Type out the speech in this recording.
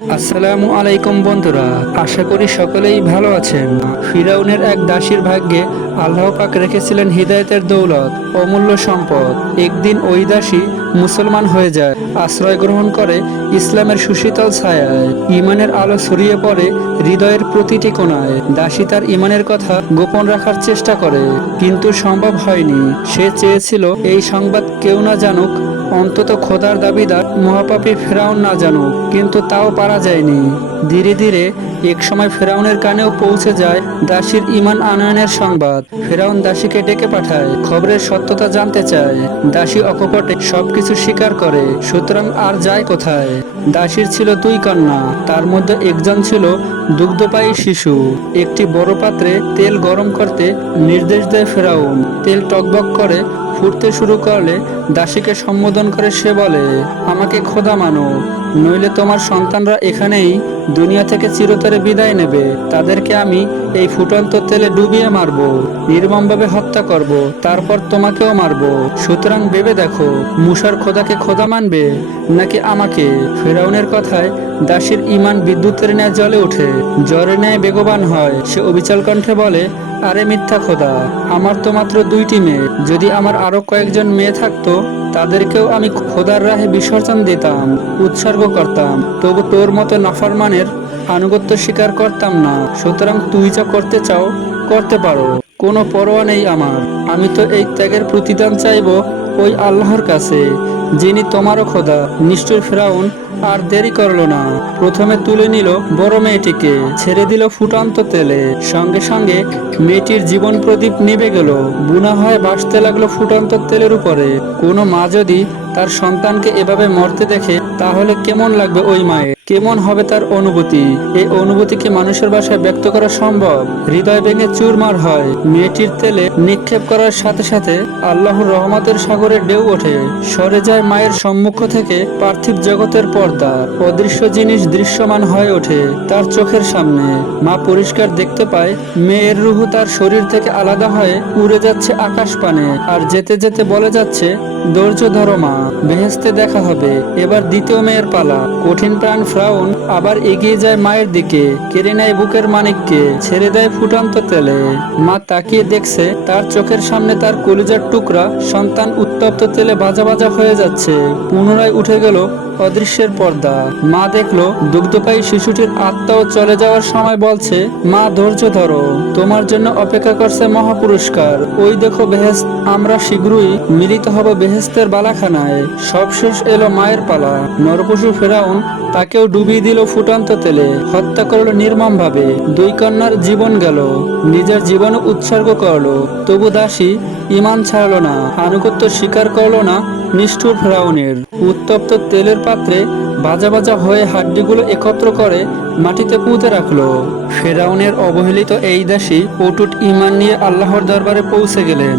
আসসালামু আলাইকুম বন্ধুরা, আশা করি সকলেই ভালো আছেন। ফিরাউনের এক দাসীর ভাগ্যে আল্লাহ পাক রেখেছিলেন হৃদায়তের দৌলত অমূল্য সম্পদ। একদিন ওই দাসী মুসলমান হয়ে যায়, আশ্রয় গ্রহণ করে ইসলামের সুশীতল ছায়ায়। ইমানের আলো ছড়িয়ে পড়ে হৃদয়ের প্রতিটি কোণায়। দাসী তার ইমানের কথা গোপন রাখার চেষ্টা করে, কিন্তু সম্ভব হয়নি। সে চেয়েছিল, এই সংবাদ কেউ না জানুক অন্তত খোদার দাবিদার মহাপাপী ফেরাউন না জানুক, কিন্তু তাও পারা যায়নি। ধীরে ধীরে এক সময় ফেরাউনের কানেও পৌঁছে যায় দাসীর ইমান আনয়নের সংবাদ। ফেরাউন দাসীকে ডেকে পাঠায়, খবরের সত্যতা জানতে চায়। দাসী অকপটে সবকিছু স্বীকার করে, সুতরাং আর যায় কোথায়? দাসীর ছিল দুই কন্যা, তার মধ্যে একজন ছিল দুগ্ধপায়ী শিশু। একটি বড় পাত্রে তেল গরম করতে নির্দেশ দেয় ফেরাউন। তেল টকবক করে ফুটতে শুরু করলে দাসীকে সম্বোধন করে সে বলে, আমাকে খোদা মানো, নইলে তোমার সন্তানরা এখানেই দুনিয়া থেকে চিরতরে বিদায় নেবে। তাদেরকে আমি এই ফুটন্ত তেলে ডুবিয়ে মারব, নির্মমভাবে হত্যা করব, তারপর তোমাকেও মারব। সুতরাং ভেবে দেখো মুসার খোদাকে খোদা মানবে? নাকি আমাকে? ফেরাউনের কথায় দাসীর ইমান বিদ্যুতের ন্যায় জ্বলে ওঠে। জ্বরে ন্যায় বেগবান হয়। সে অবিচল কণ্ঠে বলে আরে মিথ্যা খোদা, আমার তো মাত্র দুইটি মেয়ে। যদি আমার আরও কয়েকজন মেয়ে থাকতো, তাদেরকেও আমি খোদার রাহে বিসর্জন দিতাম, উৎসর্গ করতাম। তবু তোর মতো নাফরমানের আনুগত্য স্বীকার করতাম না। সুতরাং তুই যা করতে চাও, করতে পারো। কোনো পরোয়া নেই আমার। আমি তো এই ত্যাগের প্রতিদান চাইব ওই আল্লাহর কাছে। যিনি তোমারও খোদা নিষ্ঠুর ফেরাউন, আর দেরি করল না। প্রথমে তুলে নিল বড় মেয়েটিকে, ছেড়ে দিল ফুটান্ত তেলে। সঙ্গে সঙ্গে মেয়েটির জীবন প্রদীপ নিভে গেল। বুনা হয় ভাসতে লাগল ফুটান্ত তেলের উপরে। কোনো মা যদি তার সন্তানকে এভাবে মরতে দেখে, তাহলে কেমন লাগবে ওই মায়ের? কেমন হবে তার অনুভূতি? এই অনুভূতিকে মানুষের ভাষায় ব্যক্ত করা সম্ভব? হৃদয় ভেঙে চুরমার হয়। মেয়েটির তেলে নিক্ষেপ করার সাথে সাথে আল্লাহর রহমতের সাগরে ঢেউ ওঠে। সরে যায় মায়ের সম্মুখ থেকে পার্থিব জগতের পর্দা, অদৃশ্য জিনিস দৃশ্যমান হয়ে ওঠে তার চোখের সামনে। মা পরিষ্কার দেখতে পায়, মেয়ের রুহু তার শরীর থেকে আলাদা হয়ে উড়ে যাচ্ছে আকাশ পানে আর যেতে যেতে বলে যাচ্ছে ধৈর্য ধরো মা বেহেস্তে দেখা হবে। এবার দ্বিতীয় মেয়ের পালা। কঠিন প্রাণ ফ্রাউন আবার এগিয়ে যায় মায়ের দিকে। কেড়ে নেয় বুকের মানিককে, ছেড়ে দেয় ফুটান্ত তেলে। মা তাকিয়ে দেখছে, তার চোখের সামনে তার কলিজার টুকরা সন্তান উত্তপ্ত তেলে বাজা বাজা হয়ে যাচ্ছে। পুনরায় উঠে গেল অদৃশ্যের পর্দা। মা দেখল, দুগ্ধপায়ী শিশুটির আত্মাও চলে যাওয়ার সময় বলছে, মা, ধৈর্য ধরো। তোমার জন্য অপেক্ষা করছে মহাপুরস্কার। ওই দেখো বেহেস্ত আমরা শীঘ্রই মিলিত হব বেহেস্তের বালাখানায় সবশেষ এলো মায়ের পালা। নরপশু ফেরাউন তাকেও ডুবিয়ে দিল ফুটান্ত তেলে। হত্যা করল নির্মম ভাবে দুই কন্যার জীবন গেল। নিজের জীবন উৎসর্গ করল। তবু দাসী ইমান ছাড়লো না। আনুগত্য স্বীকার করল না নিষ্ঠুর ফেরাউনের। উত্তপ্ত তেলের পাত্রে বাজা বাজা হয়ে হাড্ডিগুলো একত্র করে মাটিতে পুঁতে রাখল। ফেরাউনের অবহেলিত এই দাসী অটুট ইমান নিয়ে আল্লাহর দরবারে পৌঁছে গেলেন।